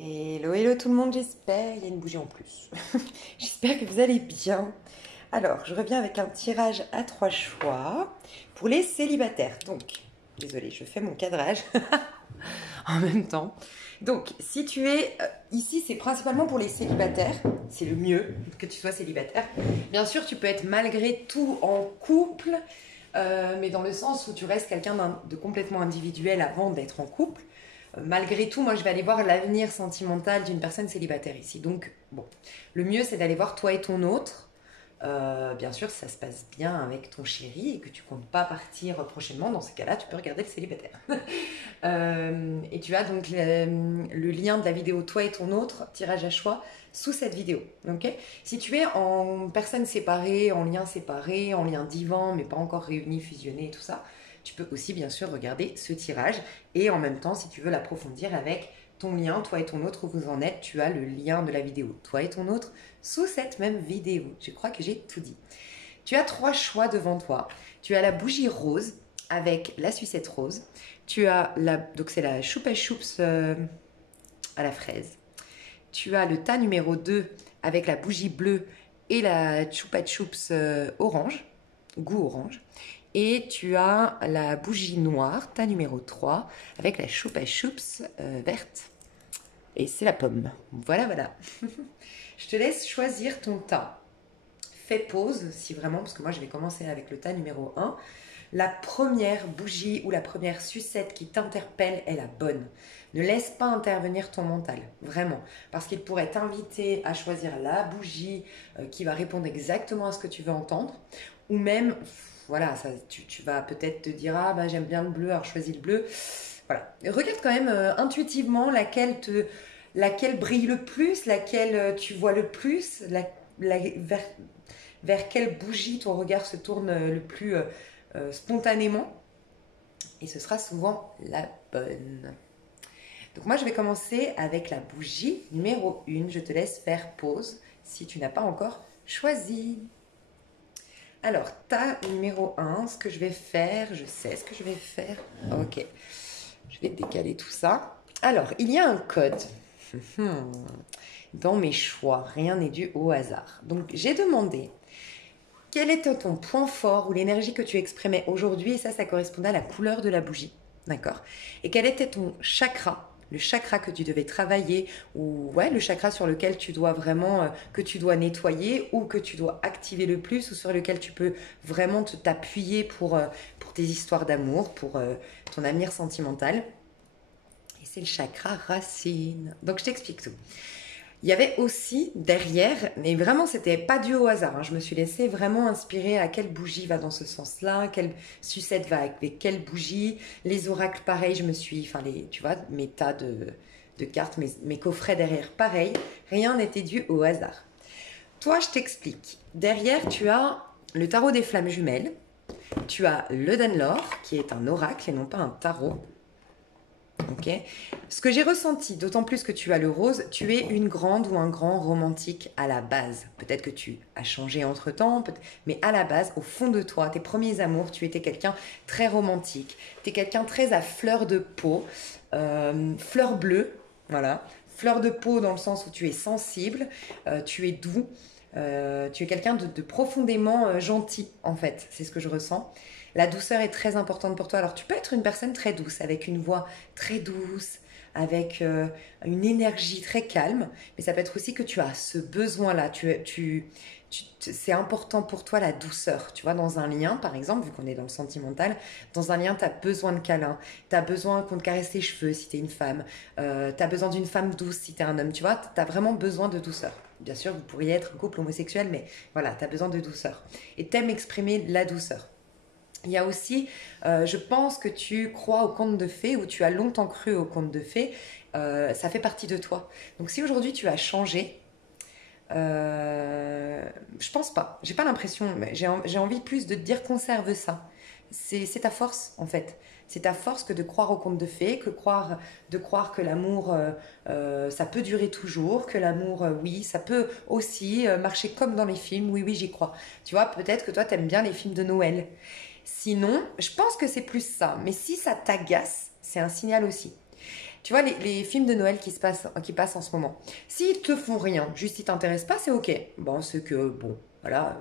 Hello, hello tout le monde, j'espère, il y a une bougie en plus. J'espère que vous allez bien. Alors, je reviens avec un tirage à 3 choix pour les célibataires. Donc, désolée, je fais mon cadrage en même temps. Donc, si tu es ici, c'est principalement pour les célibataires. C'est le mieux que tu sois célibataire. Bien sûr, tu peux être malgré tout en couple, mais dans le sens où tu restes quelqu'un de complètement individuel avant d'être en couple. Malgré tout, moi, je vais aller voir l'avenir sentimental d'une personne célibataire ici. Donc, bon, le mieux, c'est d'aller voir toi et ton autre. Bien sûr, si ça se passe bien avec ton chéri et que tu comptes pas partir prochainement, dans ces cas-là, tu peux regarder le célibataire. Et tu as donc le lien de la vidéo toi et ton autre, tirage à choix, sous cette vidéo. Okay, si tu es en personne séparée, en lien séparé, en lien divan, mais pas encore réunis, fusionnés et tout ça, tu peux aussi bien sûr regarder ce tirage. Et en même temps, si tu veux l'approfondir avec ton lien, toi et ton autre, où vous en êtes, tu as le lien de la vidéo, toi et ton autre, sous cette même vidéo. Je crois que j'ai tout dit. Tu as 3 choix devant toi. Tu as la bougie rose avec la sucette rose. Tu as donc c'est la choupa choups à la fraise. Tu as le tas numéro 2 avec la bougie bleue et la choupa choups orange, goût orange. Et tu as la bougie noire, tas numéro 3, avec la choupa choups verte. Et c'est la pomme. Voilà, voilà. Je te laisse choisir ton tas. Fais pause, si vraiment, parce que moi je vais commencer avec le tas numéro 1. La première bougie ou la première sucette qui t'interpelle est la bonne. Ne laisse pas intervenir ton mental, vraiment. Parce qu'il pourrait t'inviter à choisir la bougie qui va répondre exactement à ce que tu veux entendre. Ou même, voilà, ça, tu vas peut-être te dire, ah bah j'aime bien le bleu, alors choisis le bleu. Voilà. Regarde quand même intuitivement laquelle brille le plus, laquelle tu vois le plus, vers quelle bougie ton regard se tourne le plus spontanément. Et ce sera souvent la bonne. Donc moi je vais commencer avec la bougie numéro 1. Je te laisse faire pause si tu n'as pas encore choisi. Alors, tas numéro 1, ce que je vais faire, je sais ce que je vais faire. Ok, je vais décaler tout ça. Alors, il y a un code dans mes choix. Rien n'est dû au hasard. Donc, j'ai demandé quel était ton point fort ou l'énergie que tu exprimais aujourd'hui. Et ça correspondait à la couleur de la bougie. D'accord? Et quel était ton chakra, le chakra que tu devais travailler, ou ouais, le chakra sur lequel tu dois vraiment, que tu dois nettoyer, ou que tu dois activer le plus, ou sur lequel tu peux vraiment t'appuyer pour tes histoires d'amour, pour ton avenir sentimental. Et c'est le chakra racine. Donc je t'explique tout. Il y avait aussi derrière, mais vraiment c'était pas dû au hasard, hein. Je me suis laissée vraiment inspirer à quelle bougie va dans ce sens-là, quelle sucette va avec quelle bougie. Les oracles pareil, enfin tu vois, mes tas de cartes, mes coffrets derrière pareil, rien n'était dû au hasard. Toi je t'explique, derrière tu as le tarot des flammes jumelles, tu as le Danelor qui est un oracle et non pas un tarot. Ok. Ce que j'ai ressenti, d'autant plus que tu as le rose, tu es une grande ou un grand romantique à la base. Peut-être que tu as changé entre-temps, mais à la base, au fond de toi, tes premiers amours, tu étais quelqu'un très romantique. Tu es quelqu'un très à fleur de peau, fleur bleue, voilà. Fleur de peau dans le sens où tu es sensible, tu es doux, tu es quelqu'un de profondément gentil, en fait. C'est ce que je ressens. La douceur est très importante pour toi. Alors, tu peux être une personne très douce, avec une voix très douce, avec une énergie très calme, mais ça peut être aussi que tu as ce besoin-là. C'est important pour toi la douceur. Tu vois, dans un lien, par exemple, vu qu'on est dans le sentimental, dans un lien, tu as besoin de câlin, tu as besoin qu'on te caresse les cheveux si tu es une femme, tu as besoin d'une femme douce si tu es un homme. Tu vois, tu as vraiment besoin de douceur. Bien sûr, vous pourriez être un couple homosexuel, mais voilà, tu as besoin de douceur. Et tu aimes exprimer la douceur. Il y a aussi, je pense que tu crois au conte de fées ou tu as longtemps cru au conte de fées, ça fait partie de toi. Donc si aujourd'hui tu as changé, je pense pas, j'ai pas l'impression, mais j'ai envie plus de te dire conserve ça. C'est ta force en fait. C'est ta force que de croire au conte de fées, de croire que l'amour, ça peut durer toujours, que l'amour, oui, ça peut aussi marcher comme dans les films, oui, oui, j'y crois. Tu vois, peut-être que toi, t'aimes bien les films de Noël. Sinon, je pense que c'est plus ça. Mais si ça t'agace, c'est un signal aussi. Tu vois, les films de Noël qui passent en ce moment, s'ils te font rien, juste ils t'intéressent pas, c'est ok. Bon, c'est que, bon, voilà,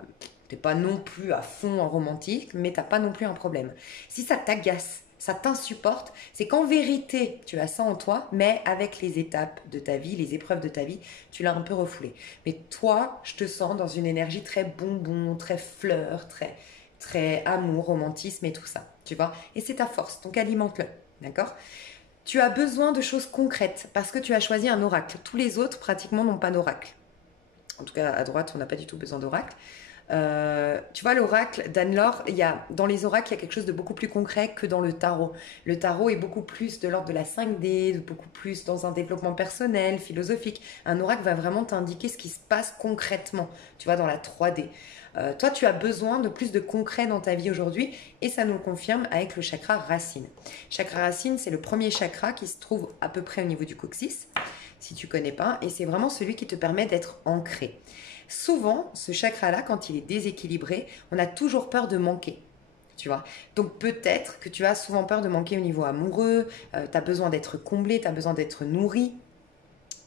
t'es pas non plus à fond en romantique, mais t'as pas non plus un problème. Si ça t'agace, ça t'insupporte, c'est qu'en vérité, tu as ça en toi, mais avec les étapes de ta vie, les épreuves de ta vie, tu l'as un peu refoulé. Mais toi, je te sens dans une énergie très bonbon, très fleur, très amour, romantisme et tout ça, tu vois. Et c'est ta force, donc alimente-le, d'accord? Tu as besoin de choses concrètes parce que tu as choisi un oracle. Tous les autres, pratiquement, n'ont pas d'oracle. En tout cas, à droite, on n'a pas du tout besoin d'oracle. Tu vois, l'oracle d'Anne-Laure, dans les oracles, il y a quelque chose de beaucoup plus concret que dans le tarot. Le tarot est beaucoup plus de l'ordre de la 5D, beaucoup plus dans un développement personnel, philosophique. Un oracle va vraiment t'indiquer ce qui se passe concrètement, tu vois, dans la 3D. Toi, tu as besoin de plus de concret dans ta vie aujourd'hui et ça nous le confirme avec le chakra racine. Chakra racine, c'est le premier chakra qui se trouve à peu près au niveau du coccyx, si tu connais pas, et c'est vraiment celui qui te permet d'être ancré. Souvent, ce chakra-là, quand il est déséquilibré, on a toujours peur de manquer. Tu vois. Donc peut-être que tu as souvent peur de manquer au niveau amoureux, tu as besoin d'être comblé, tu as besoin d'être nourri.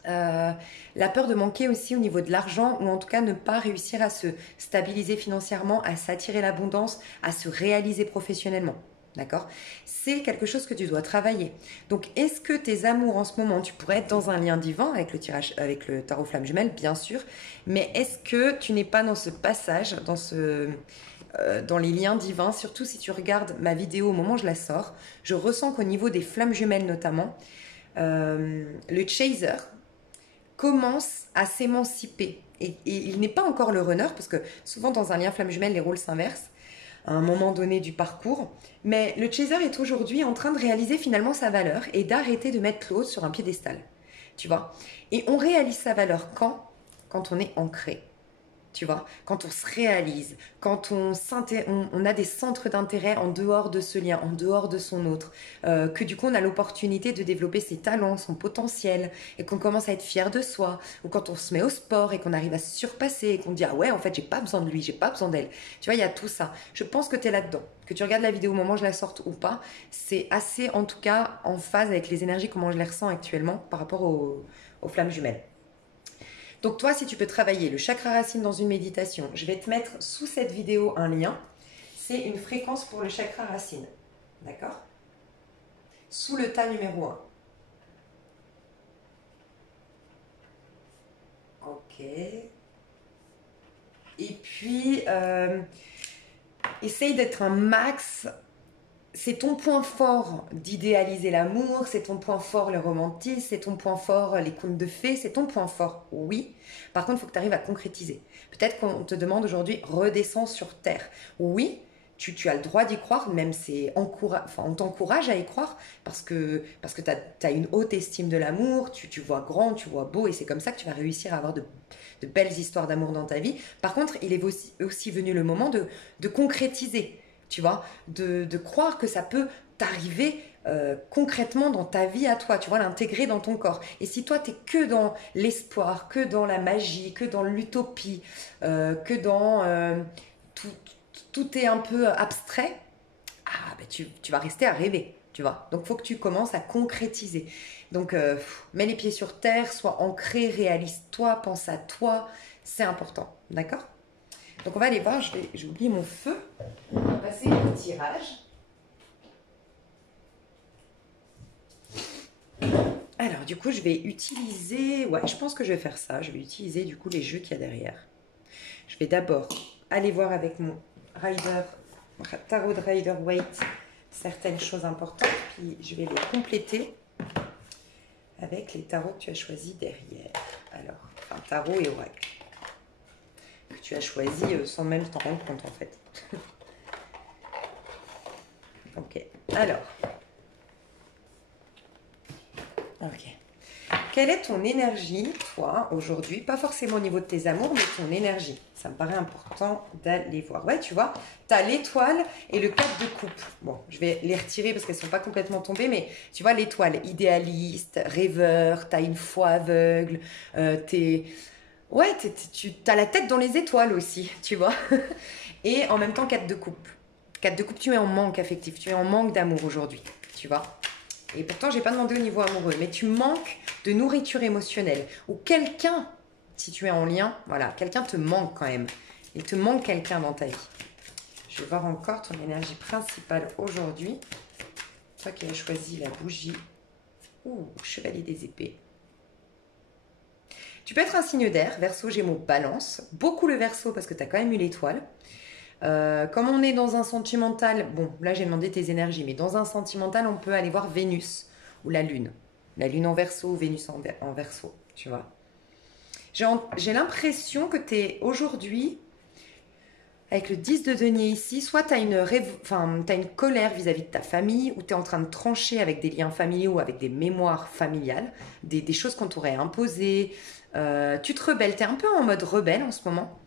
La peur de manquer aussi au niveau de l'argent ou en tout cas ne pas réussir à se stabiliser financièrement, à s'attirer l'abondance, à se réaliser professionnellement. D'accord? C'est quelque chose que tu dois travailler. Donc, est-ce que tes amours en ce moment, tu pourrais être dans un lien divin avec le tirage, avec le tarot flamme jumelle, bien sûr, mais est-ce que tu n'es pas dans ce passage, dans les liens divins, surtout si tu regardes ma vidéo au moment où je la sors, je ressens qu'au niveau des flammes jumelles notamment, le chaser commence à s'émanciper. Et il n'est pas encore le runner, parce que souvent dans un lien flamme jumelle, les rôles s'inversent à un moment donné du parcours. Mais le chaser est aujourd'hui en train de réaliser finalement sa valeur et d'arrêter de mettre l'autre sur un piédestal. Tu vois? Et on réalise sa valeur quand on est ancré. Tu vois, quand on se réalise, quand on a des centres d'intérêt en dehors de ce lien, en dehors de son autre, que du coup on a l'opportunité de développer ses talents, son potentiel, et qu'on commence à être fier de soi, ou quand on se met au sport et qu'on arrive à se surpasser, et qu'on dit ah ouais en fait j'ai pas besoin de lui, j'ai pas besoin d'elle. Tu vois, il y a tout ça. Je pense que tu es là-dedans. Que tu regardes la vidéo au moment où je la sorte ou pas, c'est assez en tout cas en phase avec les énergies, comment je les ressens actuellement par rapport aux flammes jumelles. Donc toi, si tu peux travailler le chakra racine dans une méditation, je vais te mettre sous cette vidéo un lien. C'est une fréquence pour le chakra racine. D'accord? Sous le tas numéro 1. Ok. Et puis, essaye d'être un max. C'est ton point fort d'idéaliser l'amour, c'est ton point fort le romantisme, c'est ton point fort les contes de fées, c'est ton point fort, oui. Par contre, il faut que tu arrives à concrétiser. Peut-être qu'on te demande aujourd'hui, redescends sur terre. Oui, tu as le droit d'y croire, même on t'encourage à y croire parce que tu as une haute estime de l'amour, tu vois grand, tu vois beau et c'est comme ça que tu vas réussir à avoir de belles histoires d'amour dans ta vie. Par contre, il est aussi venu le moment de concrétiser. Tu vois, de croire que ça peut t'arriver concrètement dans ta vie à toi, tu vois, l'intégrer dans ton corps. Et si toi, tu es que dans l'espoir, que dans la magie, que dans l'utopie, que dans tout est un peu abstrait, ben tu vas rester à rêver, tu vois. Donc, il faut que tu commences à concrétiser. Donc, mets les pieds sur terre, sois ancré, réalise-toi, pense à toi, c'est important, d'accord? Donc on va aller voir, j'ai oublié mon feu. On va passer au tirage. Alors du coup je vais utiliser, ouais je pense que je vais faire ça, je vais utiliser du coup les jeux qu'il y a derrière. Je vais d'abord aller voir avec mon tarot de Rider-Waite certaines choses importantes, puis je vais les compléter avec les tarots que tu as choisis derrière. Alors, enfin tarot et oracle. Que tu as choisi sans même t'en rendre compte en fait. Ok, alors. Ok. Quelle est ton énergie, toi, aujourd'hui? Pas forcément au niveau de tes amours, mais ton énergie. Ça me paraît important d'aller voir. Ouais, tu vois, tu as l'étoile et le 4 de coupe. Bon, je vais les retirer parce qu'elles ne sont pas complètement tombées, mais tu vois, l'étoile, idéaliste, rêveur, tu as une foi aveugle, ouais, tu as la tête dans les étoiles aussi, tu vois. Et en même temps, 4 de coupe. 4 de coupe, tu es en manque affectif, tu es en manque d'amour aujourd'hui, tu vois. Et pourtant, j'ai pas demandé au niveau amoureux. Mais tu manques de nourriture émotionnelle. Ou quelqu'un, si tu es en lien, voilà, quelqu'un te manque quand même. Il te manque quelqu'un dans ta vie. Je vais voir encore ton énergie principale aujourd'hui. Toi qui as choisi la bougie. Ouh, chevalier des épées. Tu peux être un signe d'air, Verseau, Gémeaux, Balance. Beaucoup le Verseau parce que tu as quand même eu l'étoile. Comme on est dans un sentimental, bon, là j'ai demandé tes énergies, mais dans un sentimental, on peut aller voir Vénus ou la Lune. La Lune en Verseau, Vénus en Verseau, tu vois. J'ai l'impression que tu es aujourd'hui, avec le 10 de denier ici, soit tu as une colère vis-à-vis de ta famille, ou tu es en train de trancher avec des liens familiaux, avec des mémoires familiales, des choses qu'on t'aurait imposées. Tu te rebelles, tu es un peu en mode rebelle en ce moment.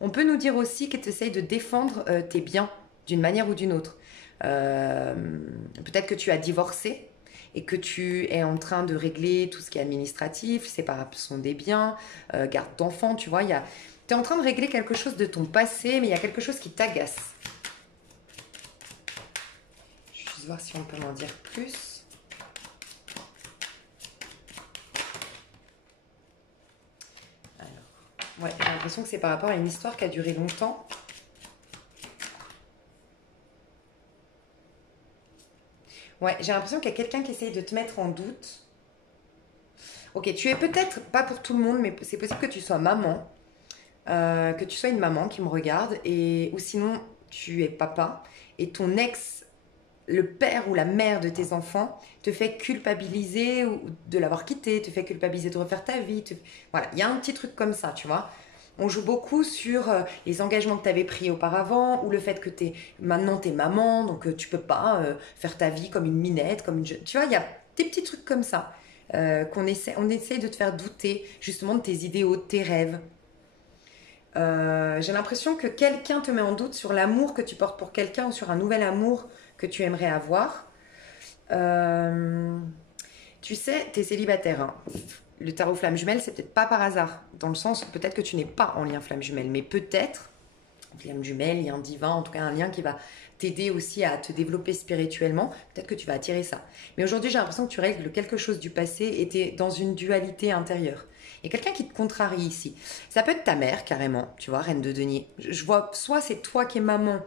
On peut nous dire aussi que tu essayes de défendre tes biens d'une manière ou d'une autre. Peut-être que tu as divorcé et que tu es en train de régler tout ce qui est administratif, séparation des biens, garde d'enfants, tu vois. Tu es en train de régler quelque chose de ton passé, mais il y a quelque chose qui t'agace. Je vais juste voir si on peut m'en dire plus. Ouais, j'ai l'impression que c'est par rapport à une histoire qui a duré longtemps. Ouais, j'ai l'impression qu'il y a quelqu'un qui essaye de te mettre en doute. Ok, tu es peut-être, pas pour tout le monde, mais c'est possible que tu sois maman, que tu sois une maman qui me regarde, ou sinon tu es papa, et ton ex, le père ou la mère de tes enfants, te fait culpabiliser de l'avoir quitté, te fait culpabiliser de refaire ta vie. Voilà, il y a un petit truc comme ça, tu vois. On joue beaucoup sur les engagements que tu avais pris auparavant ou le fait que maintenant tu es maman, donc tu peux pas faire ta vie comme une minette, comme une jeune. Tu vois, il y a des petits trucs comme ça on essaie de te faire douter justement de tes idéaux, de tes rêves. J'ai l'impression que quelqu'un te met en doute sur l'amour que tu portes pour quelqu'un ou sur un nouvel amour que tu aimerais avoir. Tu sais, tu es célibataire, hein. Le tarot flamme jumelle, c'est peut-être pas par hasard. Dans le sens, peut-être que tu n'es pas en lien flamme jumelle, mais peut-être, flamme jumelle, lien divin, en tout cas un lien qui va t'aider aussi à te développer spirituellement. Peut-être que tu vas attirer ça. Mais aujourd'hui, j'ai l'impression que tu règles quelque chose du passé et tu es dans une dualité intérieure. Il y a quelqu'un qui te contrarie ici. Ça peut être ta mère, carrément, tu vois, reine de denier. Je vois, soit c'est toi qui es maman,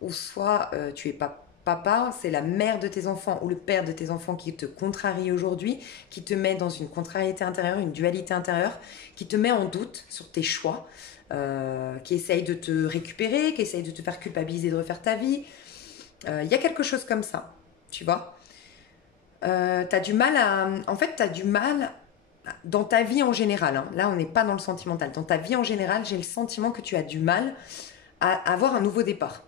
ou soit tu es papa, c'est la mère de tes enfants ou le père de tes enfants qui te contrarie aujourd'hui, qui te met dans une contrariété intérieure, une dualité intérieure, qui te met en doute sur tes choix, qui essaye de te récupérer, qui essaye de te faire culpabiliser de refaire ta vie. Il y a quelque chose comme ça, tu vois. T'as du mal à... En fait, t'as du mal dans ta vie en général. Hein. Là, on n'est pas dans le sentimental. Dans ta vie en général, j'ai le sentiment que tu as du mal à avoir un nouveau départ.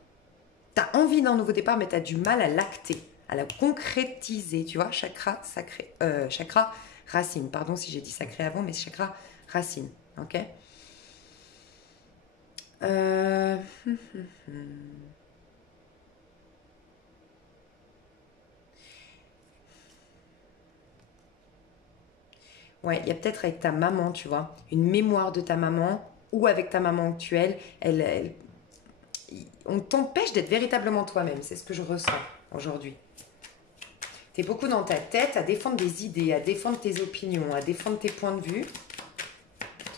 Tu as envie d'un nouveau départ, mais tu as du mal à l'acter, à la concrétiser. Tu vois, chakra sacré. Chakra racine. Pardon si j'ai dit sacré avant, mais chakra racine. Ok. Ouais, il y a peut-être avec ta maman, tu vois, une mémoire de ta maman ou avec ta maman actuelle. On t'empêche d'être véritablement toi-même. C'est ce que je ressens aujourd'hui. Tu es beaucoup dans ta tête à défendre des idées, à défendre tes opinions, à défendre tes points de vue.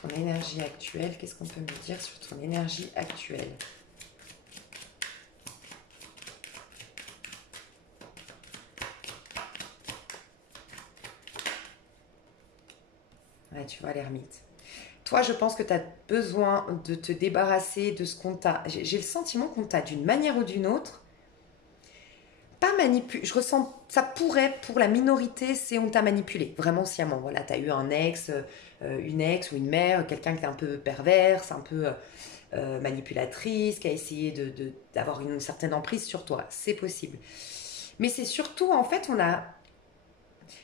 Ton énergie actuelle, qu'est-ce qu'on peut me dire sur ton énergie actuelle? Ouais, tu vois, l'ermite. Toi, je pense que tu as besoin de te débarrasser de ce qu'on t'a... J'ai le sentiment qu'on t'a d'une manière ou d'une autre pas manipulé. Je ressens, ça pourrait, pour la minorité, c'est on t'a manipulé, vraiment sciemment. Voilà, tu as eu un ex, une ex ou une mère, quelqu'un qui est un peu perverse, un peu manipulatrice, qui a essayé d'avoir une certaine emprise sur toi. C'est possible. Mais c'est surtout, en fait,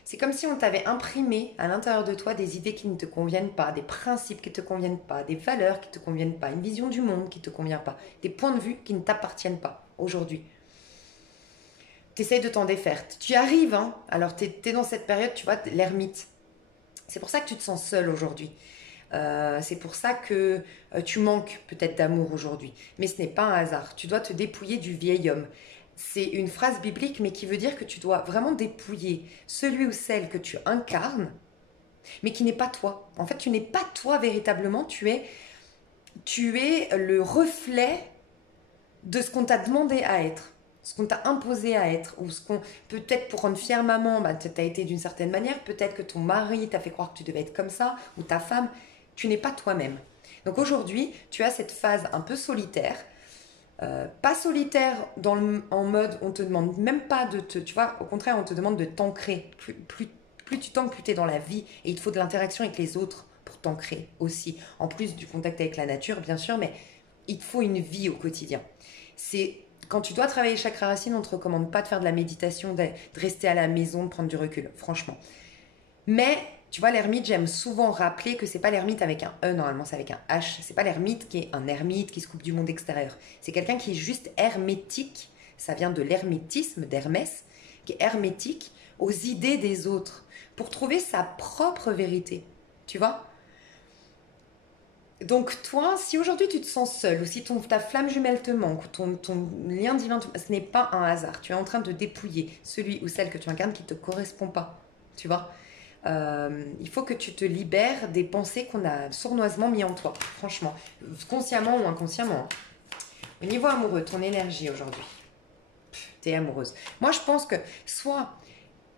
c'est comme si on t'avait imprimé à l'intérieur de toi des idées qui ne te conviennent pas, des principes qui ne te conviennent pas, des valeurs qui ne te conviennent pas, une vision du monde qui ne te convient pas, des points de vue qui ne t'appartiennent pas aujourd'hui. Tu essayes de t'en défaire. Tu y arrives, hein. Alors tu es dans cette période, tu vois, l'ermite. C'est pour ça que tu te sens seule aujourd'hui. C'est pour ça que tu manques peut-être d'amour aujourd'hui. Mais ce n'est pas un hasard. Tu dois te dépouiller du vieil homme. c'est une phrase biblique, mais qui veut dire que tu dois vraiment dépouiller celui ou celle que tu incarnes, mais qui n'est pas toi. En fait, tu n'es pas toi véritablement, tu es le reflet de ce qu'on t'a demandé à être, ce qu'on t'a imposé à être, ou ce qu'on peut-être pour rendre fière maman, bah, tu as été d'une certaine manière, peut-être que ton mari t'a fait croire que tu devais être comme ça, ou ta femme, tu n'es pas toi-même. Donc aujourd'hui, tu as cette phase un peu solitaire, pas solitaire en mode on te demande même pas de te, tu vois, au contraire on te demande de t'ancrer, plus tu t'ancres, plus tu es dans la vie, et il te faut de l'interaction avec les autres pour t'ancrer aussi, en plus du contact avec la nature bien sûr, mais il te faut une vie au quotidien. C'est quand tu dois travailler chakra racine, on ne te recommande pas de faire de la méditation, de rester à la maison, de prendre du recul, franchement. Mais, tu vois, l'ermite, j'aime souvent rappeler que c'est pas l'ermite avec un E, normalement c'est avec un H. C'est pas l'ermite qui est un ermite qui se coupe du monde extérieur. C'est quelqu'un qui est juste hermétique, ça vient de l'hermétisme, d'Hermès, qui est hermétique aux idées des autres, pour trouver sa propre vérité, tu vois. Donc toi, si aujourd'hui tu te sens seul, ou si ta flamme jumelle te manque, ou ton lien divin, ce n'est pas un hasard. Tu es en train de dépouiller celui ou celle que tu incarnes qui ne te correspond pas. Tu vois, il faut que tu te libères des pensées qu'on a sournoisement mis en toi, franchement, consciemment ou inconsciemment. Au niveau amoureux, ton énergie aujourd'hui, tu es amoureuse. Moi, je pense que soit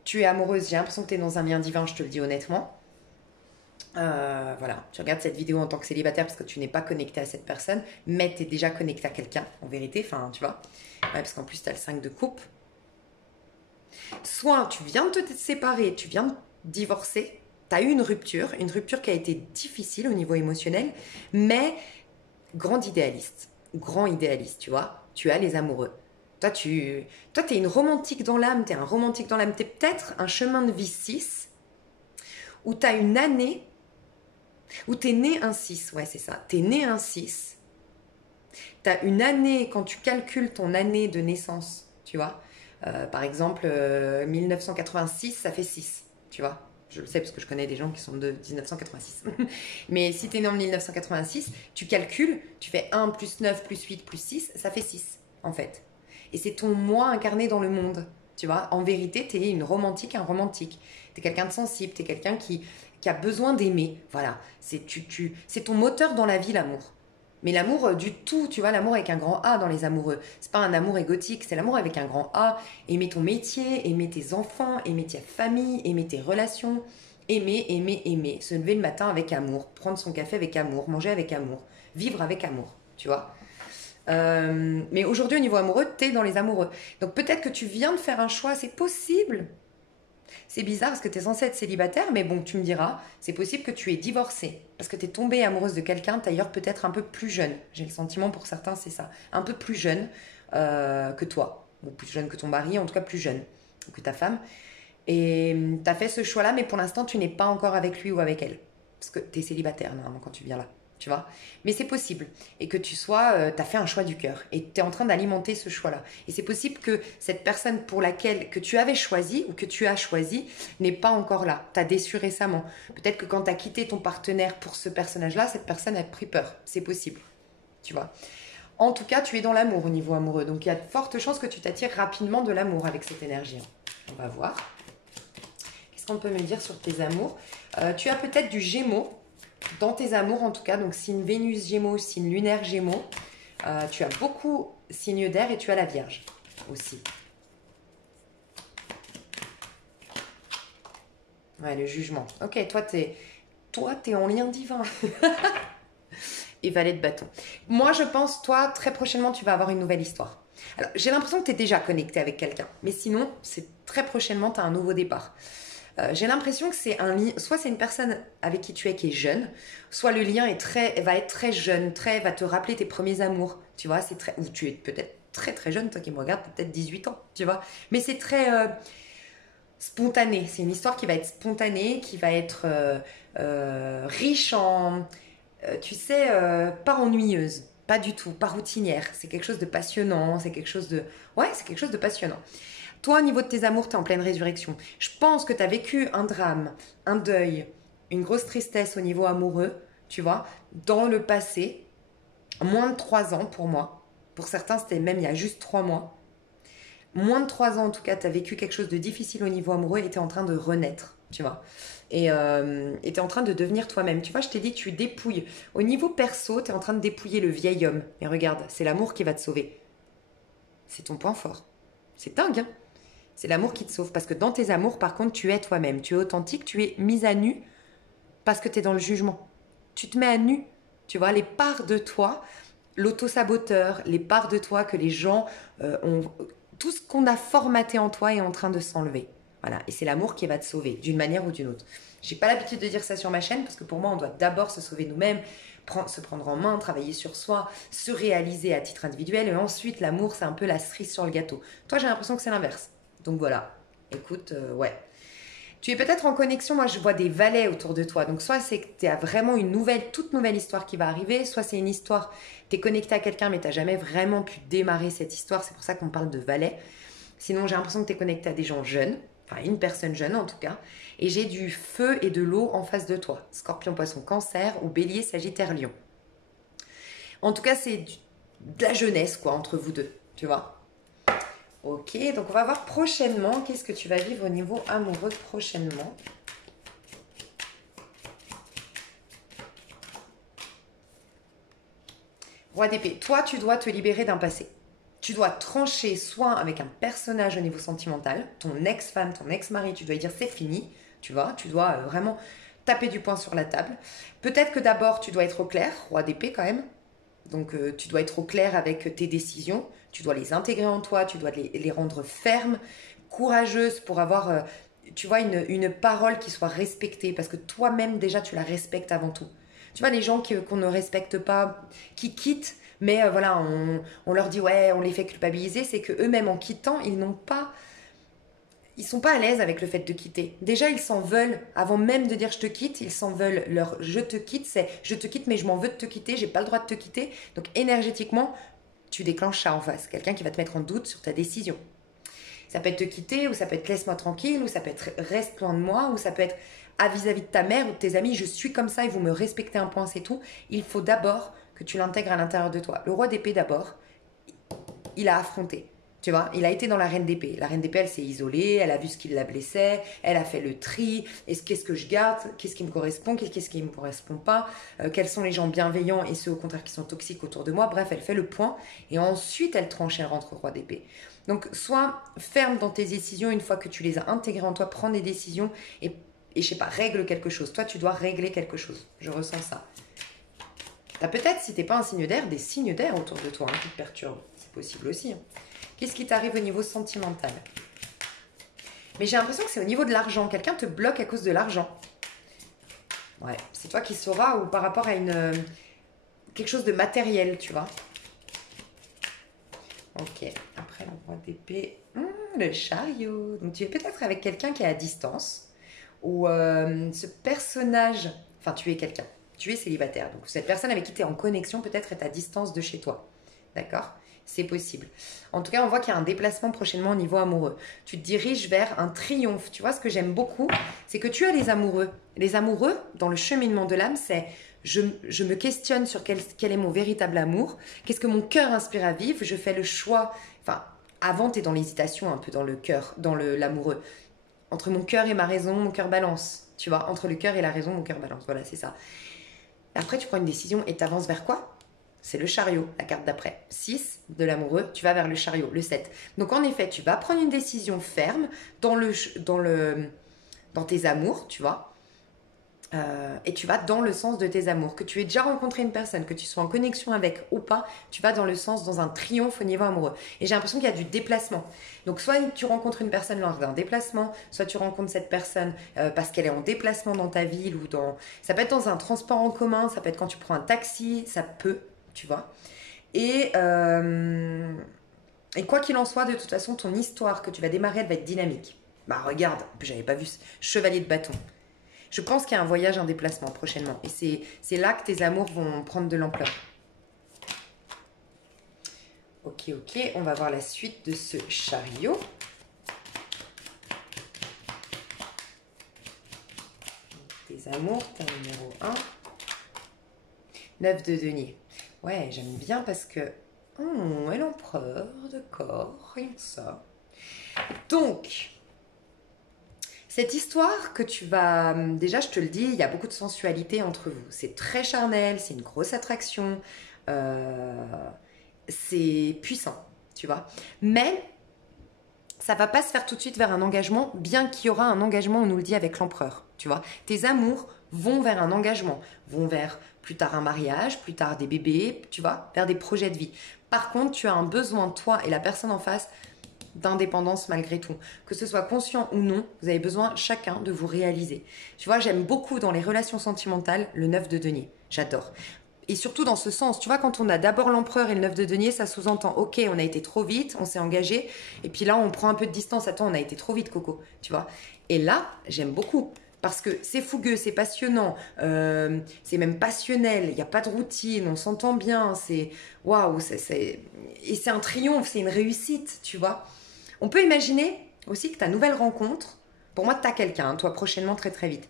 tu es amoureuse, j'ai l'impression que tu es dans un lien divin, je te le dis honnêtement. Voilà, tu regardes cette vidéo en tant que célibataire parce que tu n'es pas connecté à cette personne, mais tu es déjà connecté à quelqu'un, en vérité, enfin, tu vois. Ouais, parce qu'en plus, tu as le 5 de coupe. Soit tu viens de te séparer, tu viens de divorcer, tu as eu une rupture qui a été difficile au niveau émotionnel, mais grand idéaliste, tu vois. Tu as les amoureux. Toi, tu es une romantique dans l'âme, tu es un romantique dans l'âme, tu es peut-être un chemin de vie 6 où tu as une année où tu es né un 6, ouais c'est ça, tu es né un 6, tu as une année, quand tu calcules ton année de naissance, tu vois, par exemple 1986, ça fait 6, tu vois, je le sais parce que je connais des gens qui sont de 1986, mais si tu es né en 1986, tu calcules, tu fais 1 plus 9 plus 8 plus 6, ça fait 6 en fait, et c'est ton moi incarné dans le monde, tu vois, en vérité tu es une romantique, un romantique, tu es quelqu'un de sensible, tu es quelqu'un qui a besoin d'aimer, voilà, c'est ton moteur dans la vie, l'amour. Mais l'amour du tout, tu vois, l'amour avec un grand A dans les amoureux. C'est pas un amour égotique, c'est l'amour avec un grand A. Aimer ton métier, aimer tes enfants, aimer ta famille, aimer tes relations. Aimer, aimer, aimer. Se lever le matin avec amour, prendre son café avec amour, manger avec amour, vivre avec amour, tu vois. Mais aujourd'hui, au niveau amoureux, t'es dans les amoureux. Donc peut-être que tu viens de faire un choix, c'est possible. C'est bizarre parce que tu es censée être célibataire, mais bon, tu me diras, c'est possible que tu aies divorcé. Parce que tu es tombée amoureuse de quelqu'un, d'ailleurs peut-être un peu plus jeune. J'ai le sentiment pour certains, c'est ça. Un peu plus jeune que toi. Ou plus jeune que ton mari, en tout cas plus jeune que ta femme. Et tu as fait ce choix-là, mais pour l'instant, tu n'es pas encore avec lui ou avec elle. Parce que tu es célibataire, normalement, quand tu viens là. Tu vois, mais c'est possible, et que tu sois, tu as fait un choix du cœur, et tu es en train d'alimenter ce choix-là, et c'est possible que cette personne pour laquelle, que tu avais choisi, ou que tu as choisi, n'est pas encore là, tu as déçu récemment, peut-être que quand tu as quitté ton partenaire pour ce personnage-là, cette personne a pris peur, c'est possible, tu vois. En tout cas, tu es dans l'amour au niveau amoureux, donc il y a de fortes chances que tu t'attires rapidement de l'amour avec cette énergie. On va voir, qu'est-ce qu'on peut me dire sur tes amours? Tu as peut-être du Gémeaux, dans tes amours en tout cas, donc signe Vénus Gémeaux, signe lunaire Gémeaux, tu as beaucoup signe d'air et tu as la Vierge aussi. Ouais, le jugement. Ok, toi t'es en lien divin. Et valet de bâton. Moi je pense, toi, très prochainement tu vas avoir une nouvelle histoire. Alors j'ai l'impression que tu es déjà connecté avec quelqu'un, mais sinon, c'est très prochainement tu as un nouveau départ. J'ai l'impression que c'est un lien, soit c'est une personne avec qui tu es qui est jeune, soit le lien va être très jeune, va te rappeler tes premiers amours, tu vois, ou tu es peut-être très très jeune, toi qui me regardes, peut-être 18 ans, tu vois, mais c'est très spontané, c'est une histoire qui va être spontanée, qui va être riche en, tu sais, pas ennuyeuse, pas du tout, pas routinière, c'est quelque chose de passionnant, c'est quelque chose de, ouais, c'est quelque chose de passionnant. Toi, au niveau de tes amours, tu es en pleine résurrection. Je pense que tu as vécu un drame, un deuil, une grosse tristesse au niveau amoureux, tu vois, dans le passé, moins de 3 ans pour moi. Pour certains, c'était même il y a juste 3 mois. moins de 3 ans en tout cas, tu as vécu quelque chose de difficile au niveau amoureux et tu es en train de renaître, tu vois. Et tu es en train de devenir toi-même. Tu vois, je t'ai dit, tu dépouilles. Au niveau perso, tu es en train de dépouiller le vieil homme. Et regarde, c'est l'amour qui va te sauver. C'est ton point fort. C'est dingue, hein. C'est l'amour qui te sauve. Parce que dans tes amours, par contre, tu es toi-même. Tu es authentique, tu es mise à nu parce que tu es dans le jugement. Tu te mets à nu. Tu vois, les parts de toi, l'auto-saboteur, les parts de toi que les gens ont... Tout ce qu'on a formaté en toi est en train de s'enlever. Voilà. Et c'est l'amour qui va te sauver, d'une manière ou d'une autre. J'ai pas l'habitude de dire ça sur ma chaîne parce que pour moi, on doit d'abord se sauver nous-mêmes, se prendre en main, travailler sur soi, se réaliser à titre individuel. Et ensuite, l'amour, c'est un peu la cerise sur le gâteau. Toi, j'ai l'impression que c'est l'inverse. Donc voilà. Écoute, ouais. Tu es peut-être en connexion, moi je vois des valets autour de toi. Donc soit c'est que tu as vraiment une nouvelle, toute nouvelle histoire qui va arriver, soit c'est une histoire, tu es connecté à quelqu'un mais tu n'as jamais vraiment pu démarrer cette histoire. C'est pour ça qu'on parle de valets. Sinon j'ai l'impression que tu es connecté à des gens jeunes, enfin une personne jeune en tout cas. Et j'ai du feu et de l'eau en face de toi. Scorpion, Poisson, Cancer ou Bélier, Sagittaire, Lion. En tout cas c'est de la jeunesse quoi entre vous deux, tu vois. Ok, donc on va voir prochainement qu'est-ce que tu vas vivre au niveau amoureux prochainement. Roi d'épée, toi tu dois te libérer d'un passé. Tu dois trancher soit avec un personnage au niveau sentimental, ton ex-femme, ton ex-mari, tu dois lui dire c'est fini, tu vois, tu dois vraiment taper du poing sur la table. Peut-être que d'abord tu dois être au clair, roi d'épée quand même. Donc tu dois être au clair avec tes décisions, tu dois les intégrer en toi, tu dois les rendre fermes, courageuses pour avoir, tu vois, une parole qui soit respectée, parce que toi-même déjà tu la respectes avant tout. Tu vois, les gens qu'on ne respecte pas, qui quittent, mais voilà, on leur dit ouais, on les fait culpabiliser, c'est que eux-mêmes en quittant, ils sont pas à l'aise avec le fait de quitter. Déjà, ils s'en veulent. Avant même de dire je te quitte, ils s'en veulent. Leur je te quitte, c'est je te quitte, mais je m'en veux de te quitter, j'ai pas le droit de te quitter. Donc énergétiquement, tu déclenches ça en face. Quelqu'un qui va te mettre en doute sur ta décision. Ça peut être te quitter, ou ça peut être laisse-moi tranquille, ou ça peut être reste loin de moi, ou ça peut être à vis-à-vis de ta mère ou de tes amis, je suis comme ça et vous me respectez un point, c'est tout. Il faut d'abord que tu l'intègres à l'intérieur de toi. Le roi d'épée d'abord, il a affronté. Tu vois, il a été dans la reine d'épée. La reine d'épée, elle s'est isolée, elle a vu ce qui la blessait, elle a fait le tri. Qu'est-ce que je garde? Qu'est-ce qui me correspond? Qu'est-ce qui ne me correspond pas? Quels sont les gens bienveillants et ceux au contraire qui sont toxiques autour de moi? Bref, elle fait le point et ensuite elle tranche, elle rentre au roi d'épée. Donc, sois ferme dans tes décisions une fois que tu les as intégrées en toi, prends des décisions et je sais pas, règle quelque chose. Toi, tu dois régler quelque chose. Je ressens ça. T'as peut-être, si t'es pas un signe d'air, des signes d'air autour de toi qui te perturbent. C'est possible aussi. Qu'est-ce qui t'arrive au niveau sentimental? Mais j'ai l'impression que c'est au niveau de l'argent. Quelqu'un te bloque à cause de l'argent. Ouais, c'est toi qui sauras ou par rapport à quelque chose de matériel, tu vois. Ok, après le roi d'épée, le chariot. Donc tu es peut-être avec quelqu'un qui est à distance ou ce personnage, enfin tu es quelqu'un, tu es célibataire. Donc cette personne avec qui tu es en connexion peut-être est à distance de chez toi. D'accord? C'est possible. En tout cas, on voit qu'il y a un déplacement prochainement au niveau amoureux. Tu te diriges vers un triomphe. Tu vois, ce que j'aime beaucoup, c'est que tu as les amoureux. Les amoureux, dans le cheminement de l'âme, c'est je me questionne sur quel est mon véritable amour. Qu'est-ce que mon cœur inspire à vivre? Je fais le choix. Enfin, avant, tu es dans l'hésitation, un peu dans le cœur, dans l'amoureux. Entre mon cœur et ma raison, mon cœur balance. Tu vois, entre le cœur et la raison, mon cœur balance. Voilà, c'est ça. Après, tu prends une décision et tu avances vers quoi? C'est le chariot, la carte d'après. 6 de l'amoureux, tu vas vers le chariot, le 7. Donc en effet, tu vas prendre une décision ferme dans tes amours, tu vois. Et tu vas dans le sens de tes amours. Que tu aies déjà rencontré une personne, que tu sois en connexion avec ou pas, tu vas dans un triomphe au niveau amoureux. Et j'ai l'impression qu'il y a du déplacement. Donc soit tu rencontres une personne lors d'un déplacement, soit tu rencontres cette personne parce qu'elle est en déplacement dans ta ville ou ça peut être dans un transport en commun, ça peut être quand tu prends un taxi, ça peut, tu vois. Et quoi qu'il en soit, de toute façon, ton histoire que tu vas démarrer, elle va être dynamique. Bah regarde, j'avais pas vu chevalier de bâton. Je pense qu'il y a un voyage, un déplacement prochainement. Et c'est là que tes amours vont prendre de l'ampleur. Ok, on va voir la suite de ce chariot. Tes amours, t'es numéro 1. 9 de denier. Ouais, j'aime bien parce que... Oh, et l'empereur, d'accord, rien que ça. Donc, cette histoire que tu vas... Déjà, je te le dis, il y a beaucoup de sensualité entre vous. C'est très charnel, c'est une grosse attraction, c'est puissant, tu vois. Mais ça va pas se faire tout de suite vers un engagement, bien qu'il y aura un engagement, on nous le dit, avec l'empereur, tu vois. Tes amours vont vers un engagement, vont vers plus tard un mariage, plus tard des bébés, tu vois, vers des projets de vie. Par contre, tu as un besoin, toi et la personne en face, d'indépendance malgré tout. Que ce soit conscient ou non, vous avez besoin chacun de vous réaliser. Tu vois, j'aime beaucoup dans les relations sentimentales le 9 de denier. J'adore. Et surtout dans ce sens, tu vois, quand on a d'abord l'empereur et le 9 de denier, ça sous-entend, ok, on a été trop vite, on s'est engagé, et puis là, on prend un peu de distance. Attends, on a été trop vite, Coco, tu vois. Et là, j'aime beaucoup. Parce que c'est fougueux, c'est passionnant, c'est même passionnel, il n'y a pas de routine, on s'entend bien, c'est waouh, et c'est un triomphe, c'est une réussite, tu vois. On peut imaginer aussi que ta nouvelle rencontre, pour moi, tu as quelqu'un, toi, prochainement, très très vite.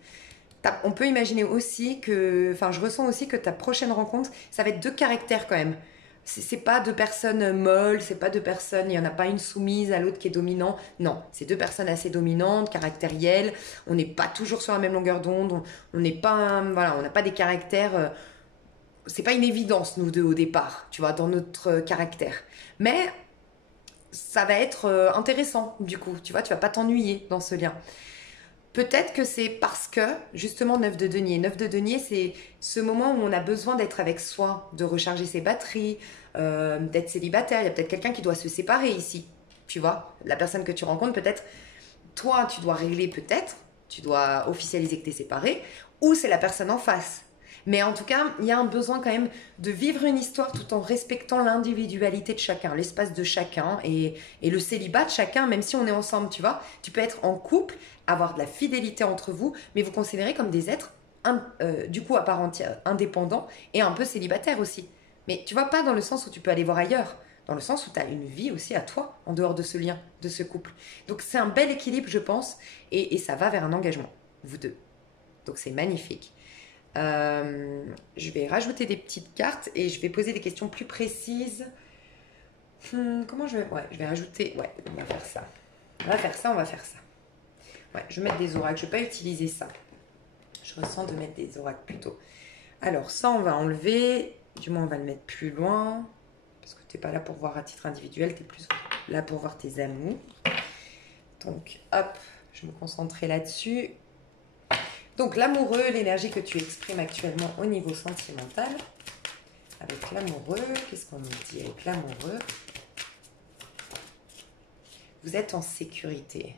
On peut imaginer aussi que, enfin, je ressens aussi que ta prochaine rencontre, ça va être deux caractères quand même. C'est pas deux personnes molles, c'est pas deux personnes, il n'y en a pas une soumise à l'autre qui est dominant. Non, c'est deux personnes assez dominantes, caractérielles. On n'est pas toujours sur la même longueur d'onde. On n'est pas, voilà, on n'a pas des caractères. C'est pas une évidence, nous deux, au départ, tu vois, dans notre caractère. Mais ça va être intéressant, du coup. Tu vois, tu vas pas t'ennuyer dans ce lien. Peut-être que c'est parce que, justement, 9 de denier. 9 de denier, c'est ce moment où on a besoin d'être avec soi, de recharger ses batteries, d'être célibataire. Il y a peut-être quelqu'un qui doit se séparer ici. Tu vois, la personne que tu rencontres, peut-être, toi, tu dois régler peut-être, tu dois officialiser que tu es séparé, ou c'est la personne en face. Mais en tout cas, il y a un besoin quand même de vivre une histoire tout en respectant l'individualité de chacun, l'espace de chacun et le célibat de chacun, même si on est ensemble, tu vois. Tu peux être en couple, avoir de la fidélité entre vous, mais vous considérez comme des êtres, du coup, à part entière, indépendants et un peu célibataires aussi. Mais tu vois, pas dans le sens où tu peux aller voir ailleurs, dans le sens où tu as une vie aussi à toi, en dehors de ce lien, de ce couple. Donc c'est un bel équilibre, je pense, et ça va vers un engagement, vous deux. Donc c'est magnifique. Je vais rajouter des petites cartes et je vais poser des questions plus précises. Comment je vais... Ouais, je vais rajouter... Ouais, on va faire ça. On va faire ça, on va faire ça. Ouais, je vais mettre des oracles. Je ne vais pas utiliser ça. Je ressens de mettre des oracles plutôt. Alors, ça, on va enlever. Du moins, on va le mettre plus loin. Parce que tu n'es pas là pour voir à titre individuel. Tu es plus là pour voir tes amours. Donc, hop, je vais me concentrer là-dessus. Donc, l'amoureux, l'énergie que tu exprimes actuellement au niveau sentimental. Avec l'amoureux, qu'est-ce qu'on nous dit avec l'amoureux? Vous êtes en sécurité.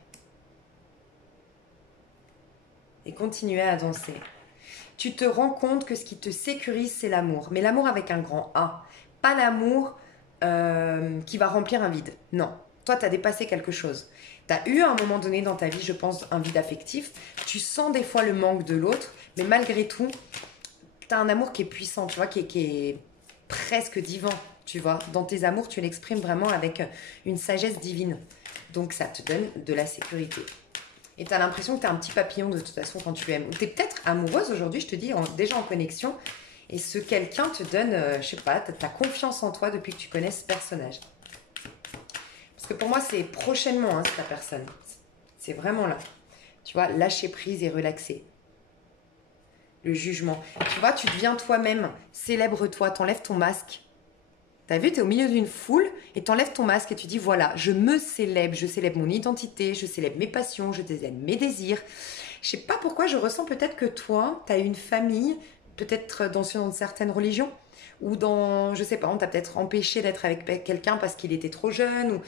Et continuez à danser. Tu te rends compte que ce qui te sécurise, c'est l'amour. Mais l'amour avec un grand A. Pas l'amour qui va remplir un vide. Non. Toi, tu as dépassé quelque chose. Tu as eu à un moment donné dans ta vie, je pense, un vide affectif. Tu sens des fois le manque de l'autre. Mais malgré tout, tu as un amour qui est puissant, tu vois, qui est presque divin, tu vois. Dans tes amours, tu l'exprimes vraiment avec une sagesse divine. Donc, ça te donne de la sécurité. Et tu as l'impression que tu es un petit papillon de toute façon quand tu aimes. Ou tu es peut-être amoureuse aujourd'hui, je te dis, déjà en connexion. Et ce quelqu'un te donne, je sais pas, ta confiance en toi depuis que tu connais ce personnage. Parce que pour moi, c'est prochainement, hein, c'est ta personne. C'est vraiment là. Tu vois, lâcher prise et relaxer. Le jugement. Tu vois, tu deviens toi-même. Célèbre-toi, t'enlèves ton masque. T'as vu, t'es au milieu d'une foule et t'enlèves ton masque et tu dis voilà, je me célèbre, je célèbre mon identité, je célèbre mes passions, je célèbre mes désirs. Je sais pas pourquoi, je ressens peut-être que toi, t'as une famille, peut-être dans une certaine religion, ou dans, je sais pas, on t'a peut-être empêché d'être avec quelqu'un parce qu'il était trop jeune, ou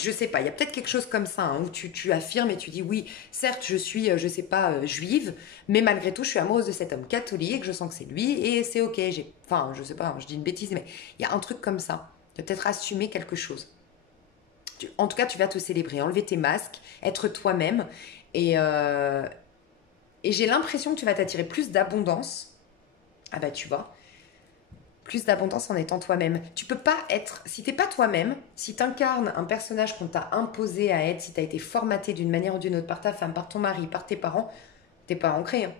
je sais pas, il y a peut-être quelque chose comme ça, hein, où tu affirmes et tu dis oui, certes, je suis, je sais pas, juive, mais malgré tout, je suis amoureuse de cet homme catholique, je sens que c'est lui, et c'est ok, enfin, je sais pas, je dis une bêtise, mais il y a un truc comme ça, de peut-être assumer quelque chose. En tout cas, tu vas te célébrer, enlever tes masques, être toi-même, et, euh, et j'ai l'impression que tu vas t'attirer plus d'abondance, ah bah tu vois, plus d'abondance en étant toi-même. Tu peux pas être, si t'es pas toi-même, si t'incarnes un personnage qu'on t'a imposé à être, si t'as été formaté d'une manière ou d'une autre par ta femme, par ton mari, par tes parents, t'es pas ancré. Hein.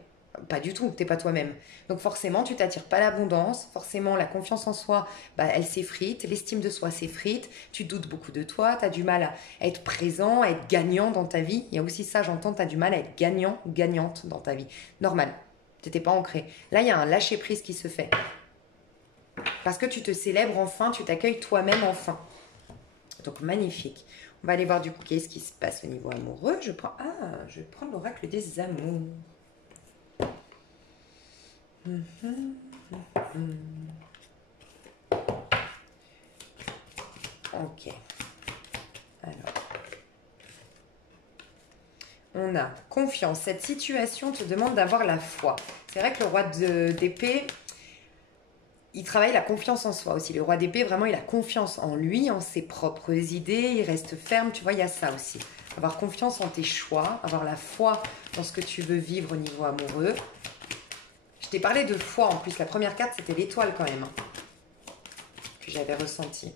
Pas du tout, t'es pas toi-même. Donc forcément, tu t'attires pas l'abondance, forcément la confiance en soi, bah, elle s'effrite, l'estime de soi s'effrite, tu doutes beaucoup de toi, tu as du mal à être présent, à être gagnant dans ta vie. Il y a aussi ça, j'entends, tu as du mal à être gagnant, gagnante dans ta vie. Normal, t'étais pas ancré. Là, il y a un lâcher-prise qui se fait. Parce que tu te célèbres enfin, tu t'accueilles toi-même enfin. Donc magnifique. On va aller voir du coup qu'est-ce qui se passe au niveau amoureux. Je vais prendre l'oracle des amours. Ok. Alors. On a confiance. Cette situation te demande d'avoir la foi. C'est vrai que le roi d'épée, il travaille la confiance en soi aussi. Le roi d'épée, vraiment, il a confiance en lui, en ses propres idées. Il reste ferme. Tu vois, il y a ça aussi. Avoir confiance en tes choix. Avoir la foi dans ce que tu veux vivre au niveau amoureux. Je t'ai parlé de foi en plus. La première carte, c'était l'étoile quand même. Que j'avais ressenti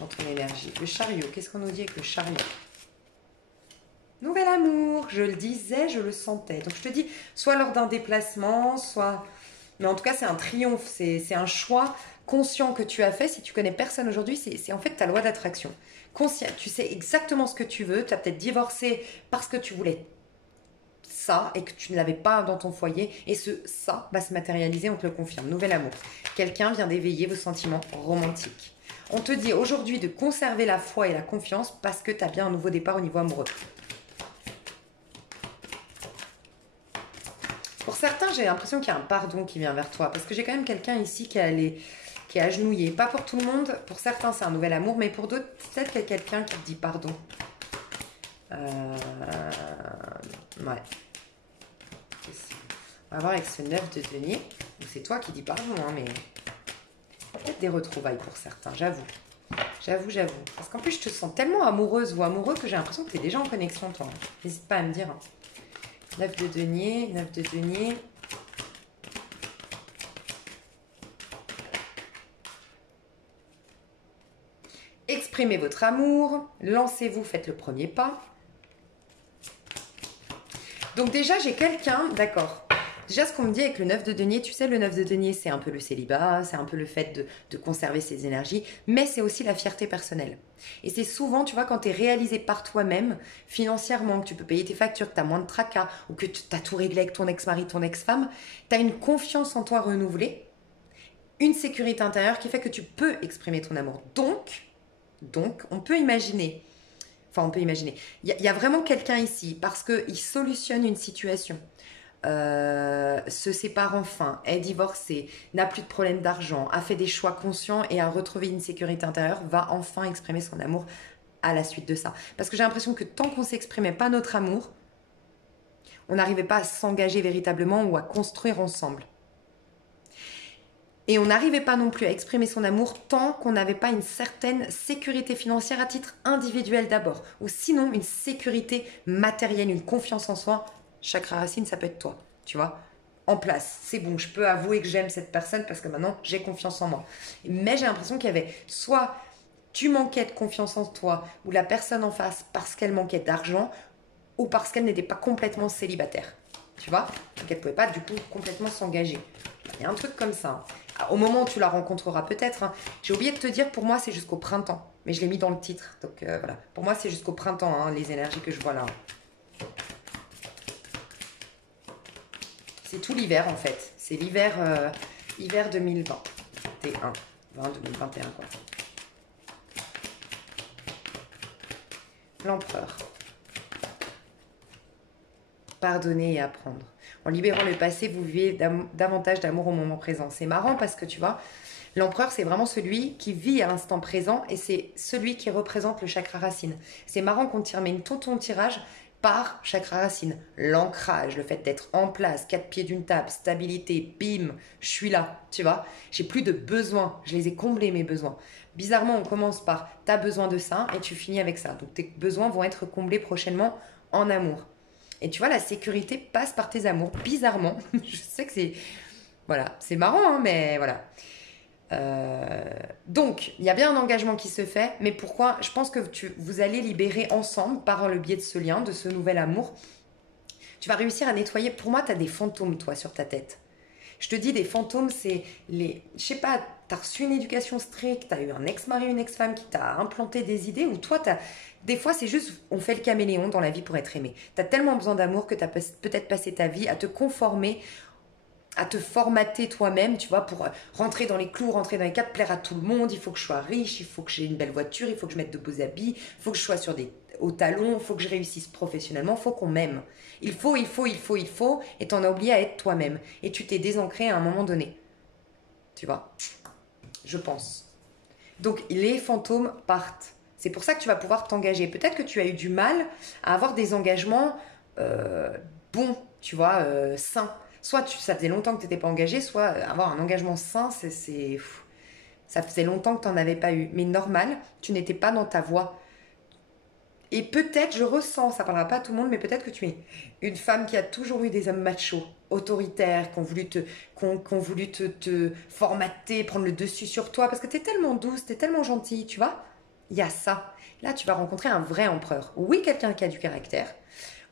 dans ton énergie. Le chariot. Qu'est-ce qu'on nous dit avec le chariot? Nouvel amour, je le disais, je le sentais. Donc je te dis, soit lors d'un déplacement, soit... Mais en tout cas, c'est un triomphe, c'est un choix conscient que tu as fait. Si tu connais personne aujourd'hui, c'est en fait ta loi d'attraction. Conscient, tu sais exactement ce que tu veux. Tu as peut-être divorcé parce que tu voulais ça et que tu ne l'avais pas dans ton foyer. Et ça va se matérialiser, on te le confirme. Nouvel amour. Quelqu'un vient d'éveiller vos sentiments romantiques. On te dit aujourd'hui de conserver la foi et la confiance parce que tu as bien un nouveau départ au niveau amoureux. Pour certains, j'ai l'impression qu'il y a un pardon qui vient vers toi. Parce que j'ai quand même quelqu'un ici qui est agenouillé. Pas pour tout le monde. Pour certains, c'est un nouvel amour. Mais pour d'autres, peut-être qu'il y a quelqu'un qui te dit pardon. Ouais. On va voir avec ce 9 de denier. C'est toi qui dis pardon, hein, mais... Peut-être des retrouvailles pour certains, j'avoue. J'avoue. Parce qu'en plus, je te sens tellement amoureuse ou amoureux que j'ai l'impression que tu es déjà en connexion, toi. N'hésite pas à me dire. 9 de denier, 9 de denier. Exprimez votre amour, lancez-vous, faites le premier pas. Donc déjà, j'ai quelqu'un, d'accord. Déjà, ce qu'on me dit avec le 9 de denier, tu sais, le 9 de denier, c'est un peu le célibat, c'est un peu le fait de conserver ses énergies, mais c'est aussi la fierté personnelle. Et c'est souvent, tu vois, quand tu es réalisé par toi-même, financièrement, que tu peux payer tes factures, que tu as moins de tracas, ou que tu as tout réglé avec ton ex-mari, ton ex-femme, tu as une confiance en toi renouvelée, une sécurité intérieure qui fait que tu peux exprimer ton amour. Donc on peut imaginer, il y a vraiment quelqu'un ici, parce qu'il solutionne une situation. Se sépare enfin, est divorcé, n'a plus de problème d'argent, a fait des choix conscients et a retrouvé une sécurité intérieure, va enfin exprimer son amour à la suite de ça. Parce que j'ai l'impression que tant qu'on ne s'exprimait pas notre amour, on n'arrivait pas à s'engager véritablement ou à construire ensemble. Et on n'arrivait pas non plus à exprimer son amour tant qu'on n'avait pas une certaine sécurité financière à titre individuel d'abord, ou sinon une sécurité matérielle, une confiance en soi. Chakra racine, ça peut être toi, tu vois, en place. C'est bon, je peux avouer que j'aime cette personne parce que maintenant, j'ai confiance en moi. Mais j'ai l'impression qu'il y avait soit tu manquais de confiance en toi, ou la personne en face parce qu'elle manquait d'argent, ou parce qu'elle n'était pas complètement célibataire. Tu vois, donc elle ne pouvait pas du coup complètement s'engager. Il y a un truc comme ça. Au moment où tu la rencontreras peut-être, hein. J'ai oublié de te dire, pour moi, c'est jusqu'au printemps. Mais je l'ai mis dans le titre. Donc voilà, pour moi, c'est jusqu'au printemps, hein, les énergies que je vois là. C'est tout l'hiver en fait. C'est l'hiver hiver 2021. 2021 quoi. L'empereur. Pardonner et apprendre. En libérant le passé, vous vivez davantage d'amour au moment présent. C'est marrant parce que tu vois, l'empereur, c'est vraiment celui qui vit à l'instant présent et c'est celui qui représente le chakra racine. C'est marrant qu'on termine tout ton tirage par chakra racine. L'ancrage, le fait d'être en place, 4 pieds d'une table, stabilité, bim, je suis là, tu vois. J'ai plus de besoins, je les ai comblés mes besoins. Bizarrement, on commence par t'as besoin de ça et tu finis avec ça. Donc tes besoins vont être comblés prochainement en amour. Et tu vois, la sécurité passe par tes amours. Bizarrement, je sais que c'est... Voilà, c'est marrant, hein, mais voilà. Donc, il y a bien un engagement qui se fait, mais pourquoi? Je pense que vous allez libérer ensemble, par le biais de ce lien, de ce nouvel amour. Tu vas réussir à nettoyer. Pour moi, tu as des fantômes, toi, sur ta tête. Je te dis, des fantômes, c'est les... Je sais pas, tu as reçu une éducation stricte, tu as eu un ex-mari, une ex-femme qui t'a implanté des idées, ou toi, des fois, c'est juste, on fait le caméléon dans la vie pour être aimé. Tu as tellement besoin d'amour que tu as peut-être passé ta vie à te conformer, à te formater toi-même, tu vois, pour rentrer dans les clous, rentrer dans les cadres, plaire à tout le monde. Il faut que je sois riche, il faut que j'ai une belle voiture, il faut que je mette de beaux habits, il faut que je sois sur des hauts talons, il faut que je réussisse professionnellement, il faut qu'on m'aime. Il faut, et t'en as oublié à être toi-même. Et tu t'es désancré à un moment donné. Tu vois, je pense. Donc, les fantômes partent. C'est pour ça que tu vas pouvoir t'engager. Peut-être que tu as eu du mal à avoir des engagements bons, tu vois, sains. Soit ça faisait longtemps que tu n'étais pas engagé, soit avoir un engagement sain, ça faisait longtemps que tu n'en avais pas eu. Mais normal, tu n'étais pas dans ta voie. Et peut-être, je ressens, ça ne parlera pas à tout le monde, mais peut-être que tu es une femme qui a toujours eu des hommes machos, autoritaires, qui ont voulu te formater, prendre le dessus sur toi, parce que tu es tellement douce, tu es tellement gentille, tu vois. Il y a ça. Là, tu vas rencontrer un vrai empereur. Oui, quelqu'un qui a du caractère.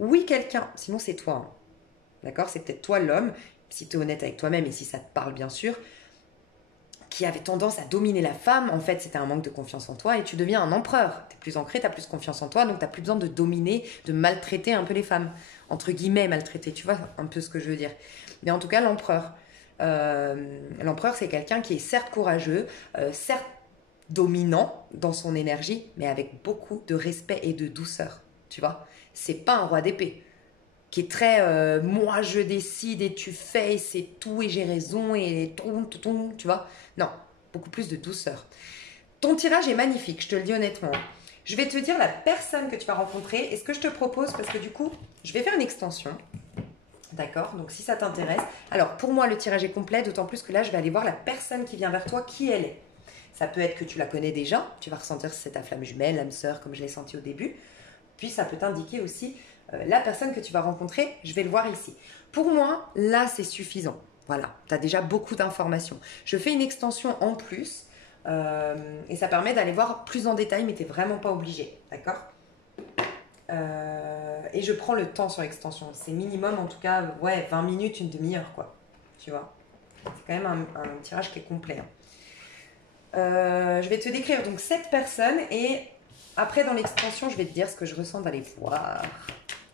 Oui, quelqu'un, sinon c'est toi. Hein. D'accord? C'est peut-être toi l'homme, si tu es honnête avec toi-même et si ça te parle bien sûr, qui avait tendance à dominer la femme. En fait, c'était un manque de confiance en toi et tu deviens un empereur. Tu es plus ancré, tu as plus confiance en toi, donc tu n'as plus besoin de dominer, de maltraiter un peu les femmes. Entre guillemets, maltraiter, tu vois un peu ce que je veux dire. Mais en tout cas, l'empereur. L'empereur, c'est quelqu'un qui est certes courageux, certes dominant dans son énergie, mais avec beaucoup de respect et de douceur. Tu vois? C'est pas un roi d'épée qui est très moi je décide et tu fais et c'est tout et j'ai raison et tout, tu vois. Non, beaucoup plus de douceur. Ton tirage est magnifique, je te le dis honnêtement. Je vais te dire la personne que tu vas rencontrer et ce que je te propose parce que du coup, je vais faire une extension. D'accord? Donc si ça t'intéresse. Alors pour moi, le tirage est complet, d'autant plus que là, je vais aller voir la personne qui vient vers toi, qui elle est. Ça peut être que tu la connais déjà, tu vas ressentir si c'est ta flamme jumelle, l'âme sœur, comme je l'ai senti au début. Puis ça peut t'indiquer aussi la personne que tu vas rencontrer, je vais le voir ici. Pour moi, là, c'est suffisant. Voilà, tu as déjà beaucoup d'informations. Je fais une extension en plus et ça permet d'aller voir plus en détail, mais tu n'es vraiment pas obligé, d'accord? Et je prends le temps sur l'extension. C'est minimum, en tout cas, ouais, 20 minutes, une demi-heure, quoi. Tu vois? C'est quand même un tirage qui est complet. Hein. Je vais te décrire donc cette personne et après dans l'extension je vais te dire ce que je ressens d'aller voir.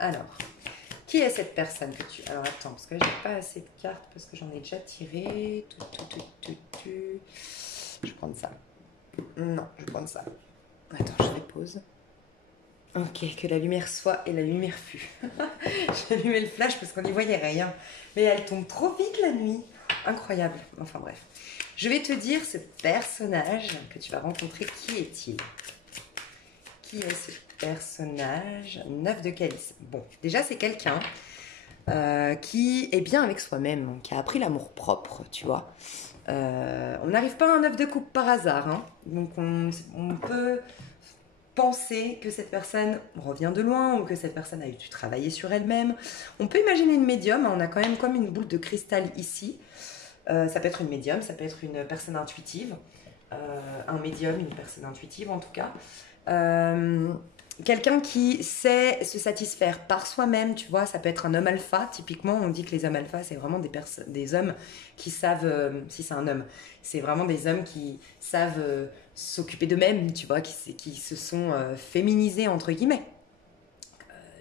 Alors, qui est cette personne que tu... Alors attends, parce que là j'ai pas assez de cartes parce que j'en ai déjà tiré. Je vais prendre ça. Non, je vais prendre ça. Attends, je dépose. Ok, que la lumière soit et la lumière fut. J'ai allumé le flash parce qu'on n'y voyait rien. Mais elle tombe trop vite la nuit. Incroyable. Enfin bref. Je vais te dire ce personnage que tu vas rencontrer. Qui est-il? Qui est ce personnage? 9 de calice. Bon, déjà c'est quelqu'un qui est bien avec soi-même, qui a appris l'amour propre, tu vois. On n'arrive pas à un 9 de coupe par hasard. Hein. Donc on peut penser que cette personne revient de loin ou que cette personne a dû travailler sur elle-même. On peut imaginer une médium. On a quand même comme une boule de cristal ici. Ça peut être une médium, ça peut être une personne intuitive, un médium, une personne intuitive en tout cas. Quelqu'un qui sait se satisfaire par soi-même, tu vois, ça peut être un homme alpha. Typiquement, on dit que les hommes alpha, c'est vraiment des hommes qui savent, si c'est un homme, c'est vraiment des hommes qui savent s'occuper d'eux-mêmes, tu vois, qui se sont féminisés, entre guillemets.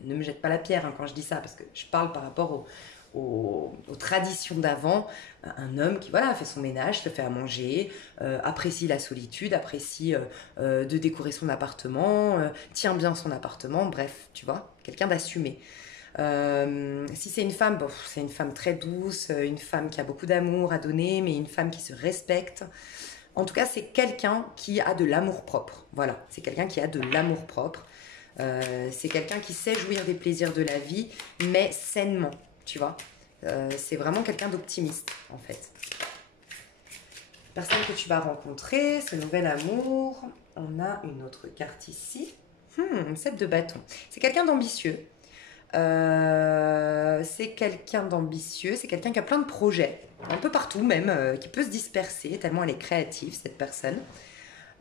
Ne me jette pas la pierre hein, quand je dis ça, parce que je parle par rapport aux traditions d'avant, un homme qui voilà fait son ménage, se fait à manger, apprécie la solitude, apprécie de décorer son appartement, tient bien son appartement, bref, tu vois, quelqu'un d'assumé. Si c'est une femme, bon, c'est une femme très douce, une femme qui a beaucoup d'amour à donner, mais une femme qui se respecte. En tout cas, c'est quelqu'un qui a de l'amour propre. Voilà, c'est quelqu'un qui a de l'amour propre. C'est quelqu'un qui sait jouir des plaisirs de la vie, mais sainement. Tu vois, c'est vraiment quelqu'un d'optimiste en fait. Personne que tu vas rencontrer, ce nouvel amour. On a une autre carte ici. 7 de bâton. C'est quelqu'un d'ambitieux. C'est quelqu'un d'ambitieux. C'est quelqu'un qui a plein de projets, un peu partout même, qui peut se disperser tellement elle est créative cette personne.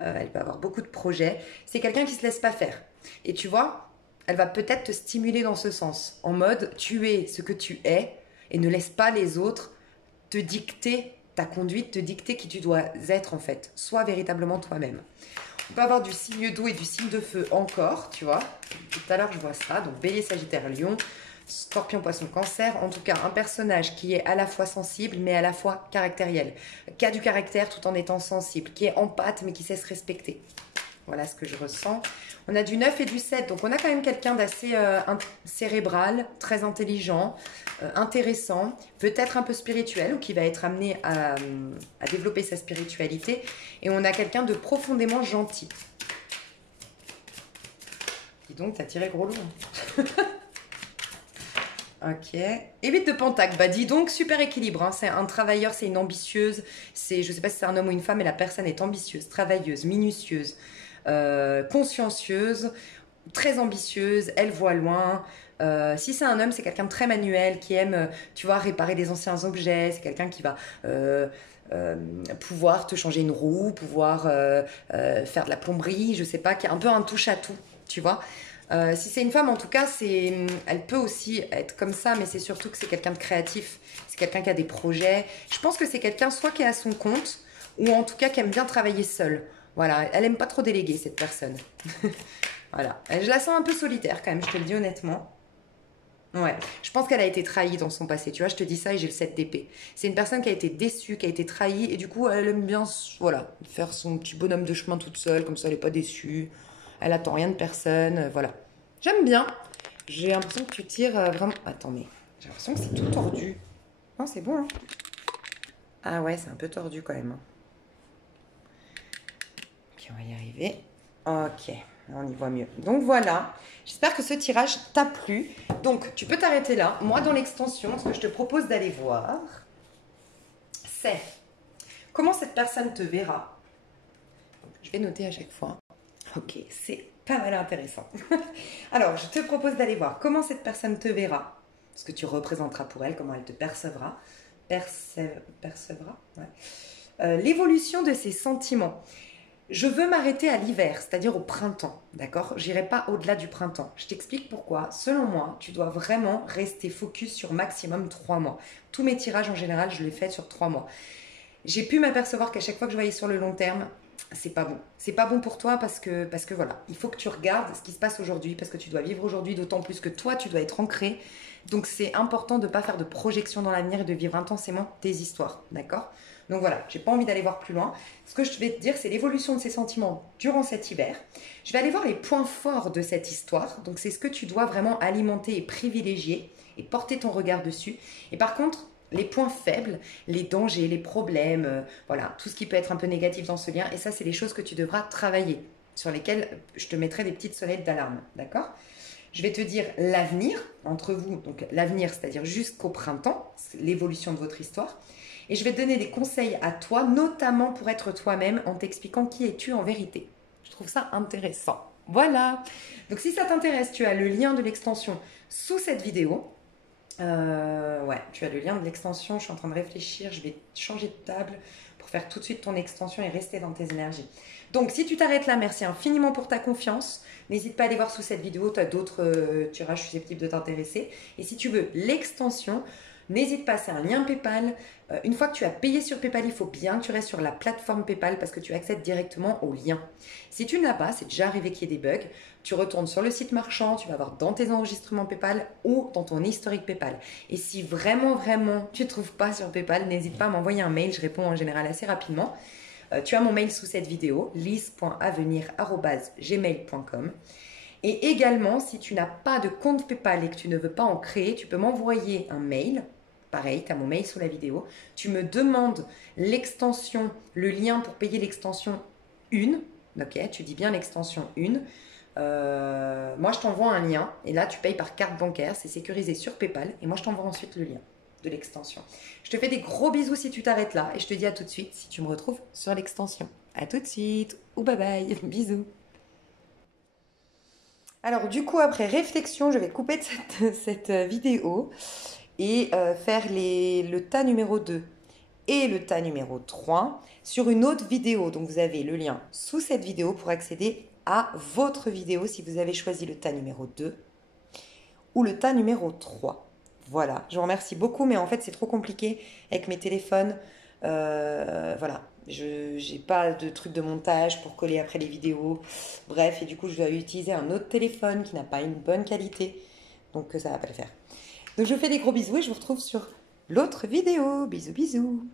Elle peut avoir beaucoup de projets. C'est quelqu'un qui se laisse pas faire. Et tu vois, elle va peut-être te stimuler dans ce sens. En mode, tu es ce que tu es et ne laisse pas les autres te dicter ta conduite, te dicter qui tu dois être en fait. Sois véritablement toi-même. On peut avoir du signe d'eau et du signe de feu encore, tu vois. Tout à l'heure, je vois ça. Donc, Bélier, Sagittaire, Lion, Scorpion, Poisson, Cancer. En tout cas, un personnage qui est à la fois sensible, mais à la fois caractériel. Qui a du caractère tout en étant sensible. Qui est empathe, mais qui sait se respecter. Voilà ce que je ressens. On a du 9 et du 7. Donc, on a quand même quelqu'un d'assez cérébral, très intelligent, intéressant, peut-être un peu spirituel, ou qui va être amené à développer sa spiritualité. Et on a quelqu'un de profondément gentil. Dis donc, t'as tiré gros lot. Ok. Et 8 de Pentacle. Bah dis donc, super équilibre. Hein. C'est un travailleur, c'est une ambitieuse. Je sais pas si c'est un homme ou une femme, mais la personne est ambitieuse, travailleuse, minutieuse, consciencieuse, très ambitieuse. Elle voit loin. Si c'est un homme, c'est quelqu'un de très manuel, qui aime, tu vois, réparer des anciens objets. C'est quelqu'un qui va pouvoir te changer une roue, pouvoir faire de la plomberie, je sais pas, qui est un peu un touche-à-tout, tu vois. Si c'est une femme, en tout cas, elle peut aussi être comme ça, mais c'est surtout que c'est quelqu'un de créatif. C'est quelqu'un qui a des projets. Je pense que c'est quelqu'un soit qui est à son compte, ou en tout cas qui aime bien travailler seule. Voilà, elle aime pas trop déléguer, cette personne. Voilà, je la sens un peu solitaire quand même, je te le dis honnêtement. Ouais, je pense qu'elle a été trahie dans son passé. Tu vois, je te dis ça et j'ai le 7 d'épée. C'est une personne qui a été déçue, qui a été trahie, et du coup, elle aime bien, voilà, faire son petit bonhomme de chemin toute seule, comme ça, elle n'est pas déçue. Elle attend rien de personne, voilà. J'aime bien. J'ai l'impression que tu tires vraiment... Attends, mais j'ai l'impression que c'est tout tordu. Non, c'est bon, hein. Ah ouais, c'est un peu tordu quand même. Hein. Ok, on va y arriver. Ok, on y voit mieux. Donc voilà, j'espère que ce tirage t'a plu. Donc, tu peux t'arrêter là. Moi, dans l'extension, ce que je te propose d'aller voir, c'est comment cette personne te verra. Je vais noter à chaque fois. Ok, c'est pas mal intéressant. Alors, je te propose d'aller voir comment cette personne te verra, ce que tu représenteras pour elle, comment elle te percevra. Percevra, ouais. L'évolution de ses sentiments. Je veux m'arrêter à l'hiver, c'est-à-dire au printemps, d'accord? J'irai pas au-delà du printemps. Je t'explique pourquoi. Selon moi, tu dois vraiment rester focus sur maximum 3 mois. Tous mes tirages, en général, je les fais sur 3 mois. J'ai pu m'apercevoir qu'à chaque fois que je voyais sur le long terme, c'est pas bon. C'est pas bon pour toi parce que voilà, il faut que tu regardes ce qui se passe aujourd'hui, parce que tu dois vivre aujourd'hui, d'autant plus que toi, tu dois être ancré. Donc, c'est important de ne pas faire de projection dans l'avenir et de vivre intensément tes histoires, d'accord? Donc voilà, j'ai pas envie d'aller voir plus loin. Ce que je vais te dire, c'est l'évolution de ces sentiments durant cet hiver. Je vais aller voir les points forts de cette histoire. Donc, c'est ce que tu dois vraiment alimenter et privilégier et porter ton regard dessus. Et par contre, les points faibles, les dangers, les problèmes, voilà, tout ce qui peut être un peu négatif dans ce lien. Et ça, c'est les choses que tu devras travailler, sur lesquelles je te mettrai des petites sonnettes d'alarme, d'accord? Je vais te dire l'avenir entre vous, donc l'avenir, c'est-à-dire jusqu'au printemps, l'évolution de votre histoire. Et je vais te donner des conseils à toi, notamment pour être toi-même, en t'expliquant qui es-tu en vérité. Je trouve ça intéressant. Voilà. Donc si ça t'intéresse, tu as le lien de l'extension sous cette vidéo. Ouais, tu as le lien de l'extension. Je suis en train de réfléchir. Je vais changer de table pour faire tout de suite ton extension et rester dans tes énergies. Donc, si tu t'arrêtes là, merci infiniment pour ta confiance. N'hésite pas à aller voir sous cette vidéo. Tu as d'autres tirages susceptibles de t'intéresser. Et si tu veux l'extension, n'hésite pas, c'est un lien PayPal. Une fois que tu as payé sur PayPal, il faut bien que tu restes sur la plateforme PayPal parce que tu accèdes directement au lien. Si tu ne l'as pas, c'est déjà arrivé qu'il y ait des bugs, tu retournes sur le site marchand, tu vas voir dans tes enregistrements PayPal ou dans ton historique PayPal. Et si vraiment, tu ne trouves pas sur PayPal, n'hésite pas à m'envoyer un mail, je réponds en général assez rapidement. Tu as mon mail sous cette vidéo, lise.avenir@gmail.com. Et également, si tu n'as pas de compte PayPal et que tu ne veux pas en créer, tu peux m'envoyer un mail. Pareil, tu as mon mail sous la vidéo. Tu me demandes l'extension, le lien pour payer l'extension 1. Ok, tu dis bien l'extension 1. Moi, je t'envoie un lien. Et là, tu payes par carte bancaire. C'est sécurisé sur PayPal. Et moi, je t'envoie ensuite le lien de l'extension. Je te fais des gros bisous si tu t'arrêtes là. Et je te dis à tout de suite si tu me retrouves sur l'extension. À tout de suite. Ou bye bye. Bisous. Alors du coup, après réflexion, je vais couper de cette vidéo et faire le tas numéro 2 et le tas numéro 3 sur une autre vidéo. Donc vous avez le lien sous cette vidéo pour accéder à votre vidéo si vous avez choisi le tas numéro 2 ou le tas numéro 3. Voilà, je vous remercie beaucoup, mais en fait c'est trop compliqué avec mes téléphones. Voilà, je n'ai pas de truc de montage pour coller après les vidéos. Bref, et du coup je dois utiliser un autre téléphone qui n'a pas une bonne qualité. Donc ça va pas le faire. Donc je vous fais des gros bisous et je vous retrouve sur l'autre vidéo. Bisous bisous.